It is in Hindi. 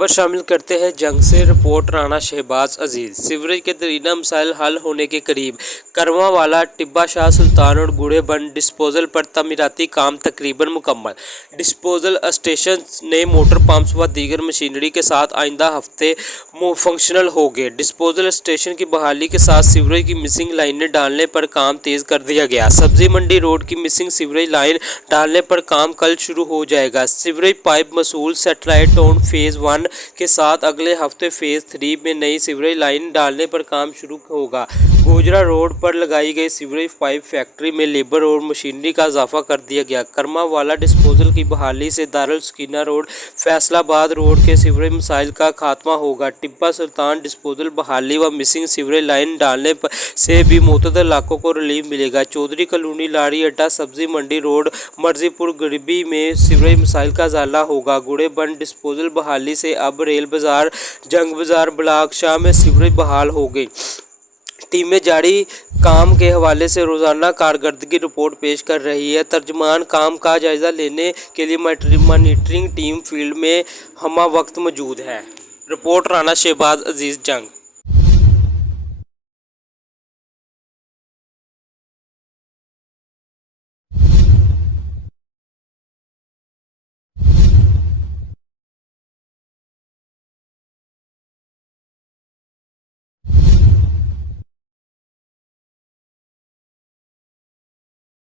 खबर शामिल करते हैं जंग से। रिपोर्ट राणा शहबाज अजीज। सीवरेज के दरीना मसाइल हल होने के करीब। करमावाला, टिब्बा शाह सुल्तान और गुड़े बंद डिस्पोजल पर तमीराती काम तकरीबन मुकम्मल। डिस्पोजल स्टेशन नए मोटर पंप्स व दीगर मशीनरी के साथ आइंदा हफ्ते फंक्शनल होंगे। डिस्पोजल स्टेशन की बहाली के साथ सीवरेज की मिसिंग लाइनें डालने पर काम तेज कर दिया गया। सब्जी मंडी रोड की मिसिंग सीवरेज लाइन डालने पर काम कल शुरू हो जाएगा। सीवरेज पाइप मसूल सैटेलाइट टाउन फेज 1 के साथ अगले हफ्ते फेज 3 में नई सीवरेज लाइन डालने पर काम शुरू होगा। गोजरा रोड पर लगाई गई सीवरेज पाइप फैक्ट्री में लेबर और मशीनरी का इजाफा कर दिया गया। करमावाला डिस्पोजल की बहाली से दारुल सकीना रोड, फैसलाबाद रोड के सीवरेज मसाइल का खात्मा होगा। टिब्बा सुल्तान डिस्पोजल बहाली व मिसिंग सीवरेज लाइन डालने से भी मुतअद्दिद इलाकों को रिलीफ मिलेगा। चौधरी कॉलोनी, लाड़ी अड्डा, सब्जी मंडी रोड, मर्जीपुर गरीबी में सीवरेज मसाइल का इजाला होगा। गुड़े बंद डिस्पोजल बहाली से अब रेल बाजार, जंग बाजार, ब्लॉक शाह में सीवरेज बहाल हो गई। टीमें जारी काम के हवाले से रोज़ाना कारकर्दगी रिपोर्ट पेश कर रही है। तर्जमान काम का जायज़ा लेने के लिए मॉनिटरिंग टीम फील्ड में हमा वक्त मौजूद है। रिपोर्ट राणा शहबाज अजीज जंग।